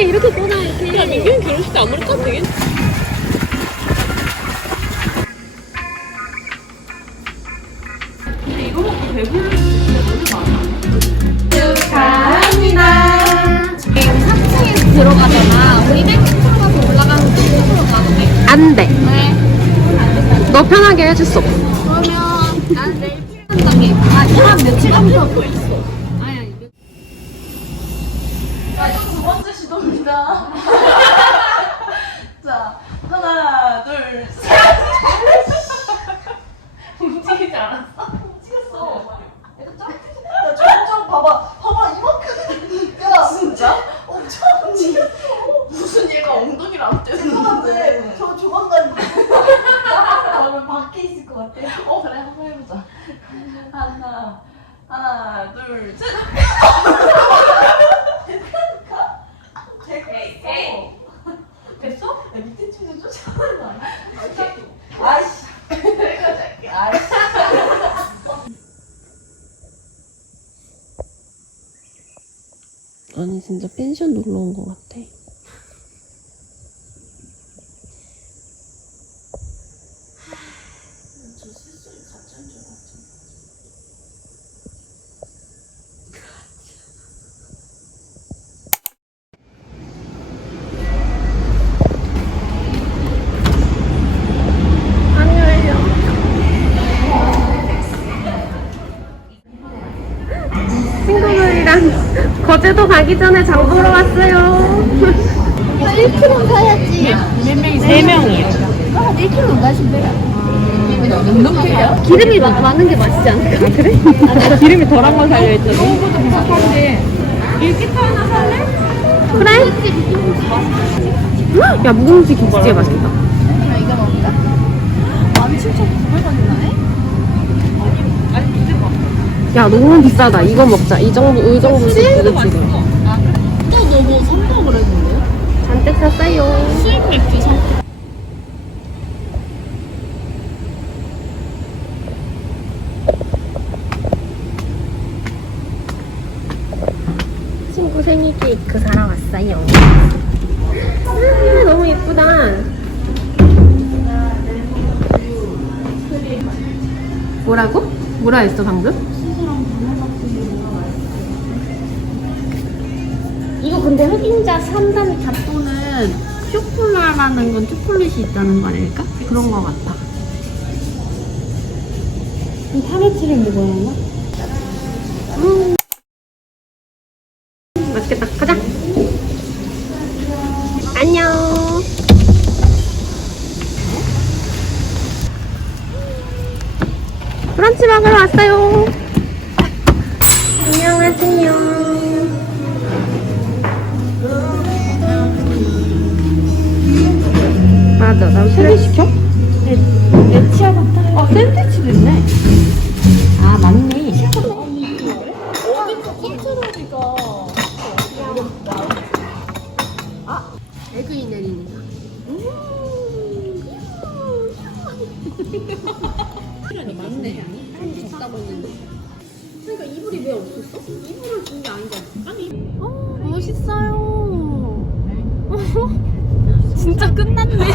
그래 이렇게 꺼놔 이렇게. 야 민규는 결혼식 때 아무리 까도 되겠 근데 이거 먹고 배부를 수 진짜 너무 많아. 축하합니다. 지금 3층에 들어가잖아. 우리 맨 끝으로 가서 올라가는 쪽으로 가도 돼. 안 돼. 왜? 너 편하게 해줄 수 없어. 그러면 난 내일 출근한 게. 아, 이한 며칠 전부터 있어. 아야, 이거. 시도입니다. 자, 하나, 둘, 셋. 움직이지 않았어? 움직였어. 야, 점점 봐봐. 봐봐, 이만큼. 야, 진짜? 엄청 움직였어. 무슨 얘가 엉덩이를 안 떼는 죄송한데, 저 조만간. 저는 밖에 있을 것 같아. 어, 그래, 한번 해보자. 하나, 하나, 둘, 셋. 됐어. 됐어? 거 아니야? 아이씨. 아이씨. 아니 진짜 펜션 놀러 온 것 같아. 거제도 가기 전에 장 보러 왔어요. 1kg 사야지. 세 명이요. 아, 1kg 마신대요. 기름이 막 많은 게 맛있지 않을까? 아, 그래? 기름이 덜한 거 살려 했잖아. 그래? 야 묵은지 김치찌개 맛있다. 아, 이거 먹을까? 17,900원이나해? 야 너무 비싸다. 이거 먹자. 이 정도 이 정도 수익도 맛있어. 또 너무 산다 그랬는데? 잔뜩 샀어요. 수입 맥주 산 친구 생일 케이크 사러 왔어요. 아, 너무 예쁘다. 뭐라고? 뭐라 했어 방금? 이거 근데 흑임자 3단 잣도는 쇼콜라라는 건 초콜릿이 있다는 거 아닐까? 그런 거 같다. 이 타르트를 먹어야 하나? 음. 맛있겠다. 가자. 안녕. 브런치 먹으러 왔어요. 안녕하세요. 맞아, 나 샌드위치 시켜? 같다. 어, 샌드위치도 있네. 아, 맞네. 어디서 컨트롤이가. 에그이 내리는 거. 맞네. 한지 적다고 했는데. 그러니까 이불이 왜 없었어? 이불을 준 게 아닌가? 아니. 어, 멋있어요. 진짜 끝났네.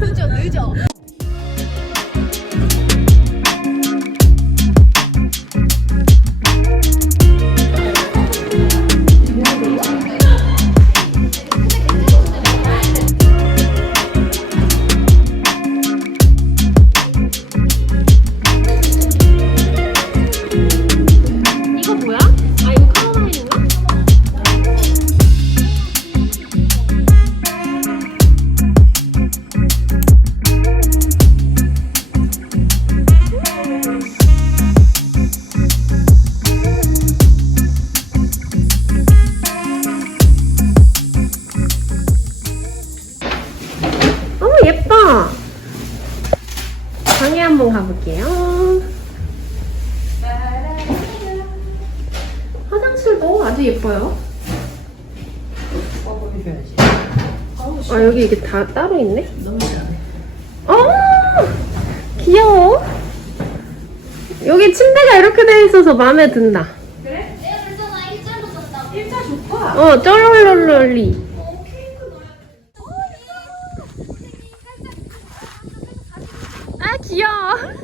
늦어, 늦어. 한번 가볼게요. 화장실도 아주 예뻐요. 아 여기 이게 다 따로 있네. 너무 잘해. 어 귀여워. 여기 침대가 이렇게 돼 있어서 마음에 든다. 내가 그랬잖아, 일자로 샀다고. 일자 좋다. 어, 쩔롤롤롤리. 아,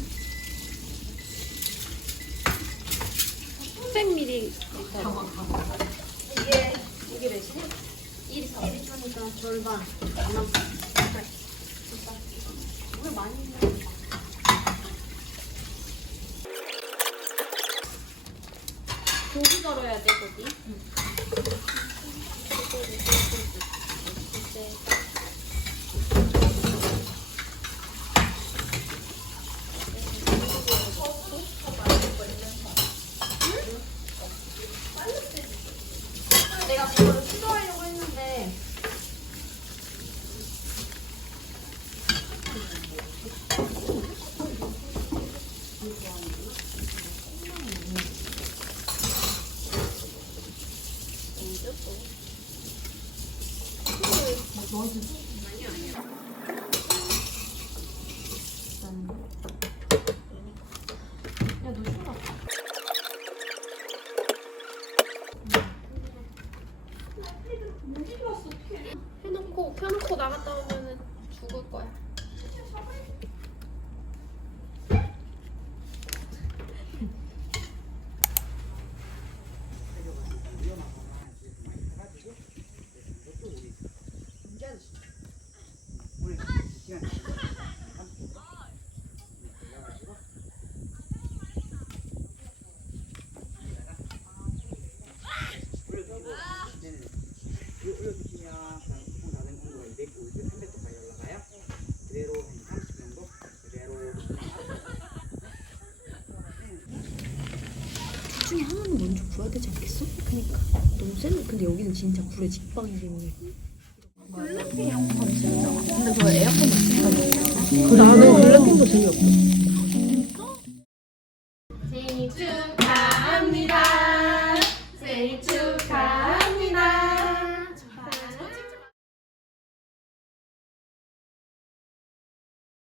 1ml. 이게 이게 몇이지? 1 1 2니까 절반. 안 남았어. 물 많이. 해놓고 켜놓고 나갔다 오면은 죽을 거야. 올려주시면 그냥 통 닫은 온도가 200도, 300도까지 올라가요. 그대로 한 30 정도 그대로 중에 하나는 먼저 구워야 되지 않겠어? 그니까. 센 근데 여기는 진짜 불에 직방이기 때문에. 근데 그거 에어컨 없으니까. 나는 글램핑도 재미없고.